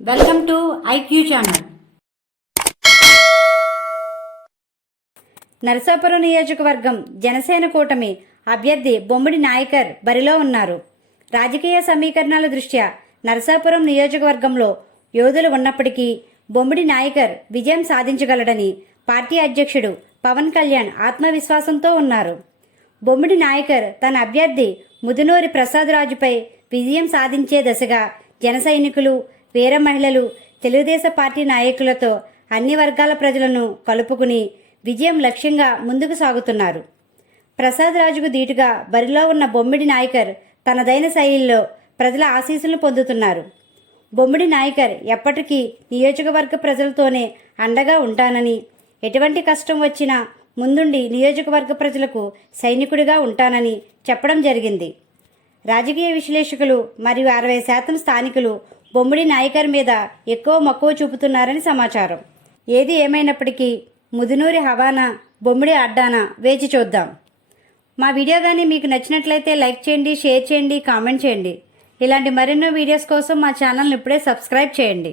Welcome to IQ channel. Narasapuram నియోజకవర్గం జనసేన కూటమి అభ్యర్థి బొమ్మిడి నాయకర్ బరిలో ఉన్నారు. రాజకీయ సమీకరణాల దృష్ట్యా నరసాపురం నియోజకవర్గంలో యోధులు ఉన్నప్పటికీ బొమ్మిడి నాయకర్ విజయం సాధించగలడని పార్టీ అధ్యక్షుడు పవన్ కళ్యాణ్ ఆత్మవిశ్వాసంతో ఉన్నారు. బొమ్మిడి నాయకర్ తన అభ్యర్థి ముదునూరి ప్రసాద్ రాజుపై విజయం సాధించే దశగా జన సైనికులు వీర మహిళలు తెలుగుదేశం పార్టీ నాయకులతో అన్ని వర్గాల ప్రజలను కలుపుకుని విజయం లక్ష్యంగా ముందుకు సాగుతున్నారు. ప్రసాద్ రాజుకు ధీటుగా బరిలో ఉన్న బొమ్మిడి నాయకర్ తనదైన శైలిలో ప్రజల ఆశీస్సులను పొందుతున్నారు. బొమ్మిడి నాయకర్ ఎప్పటికీ నియోజకవర్గ ప్రజలతోనే అండగా ఉంటానని ఎటువంటి కష్టం వచ్చినా ముందుండి నియోజకవర్గ ప్రజలకు సైనికుడిగా ఉంటానని చెప్పడం జరిగింది. రాజకీయ విశ్లేషకులు మరియు అరవై శాతం స్థానికులు బొమ్మిడి నాయకర్ మీద ఎక్కువ మక్కువ చూపుతున్నారని సమాచారం. ఏది ఏమైనప్పటికీ ముదునూరి హవానా బొమ్మిడి అడ్డానా వేచి చూద్దాం. మా వీడియో కానీ మీకు నచ్చినట్లయితే లైక్ చేయండి షేర్ చేయండి కామెంట్ చేయండి. ఇలాంటి మరెన్నో వీడియోస్ కోసం మా ఛానల్ని ఇప్పుడే సబ్స్క్రైబ్ చేయండి.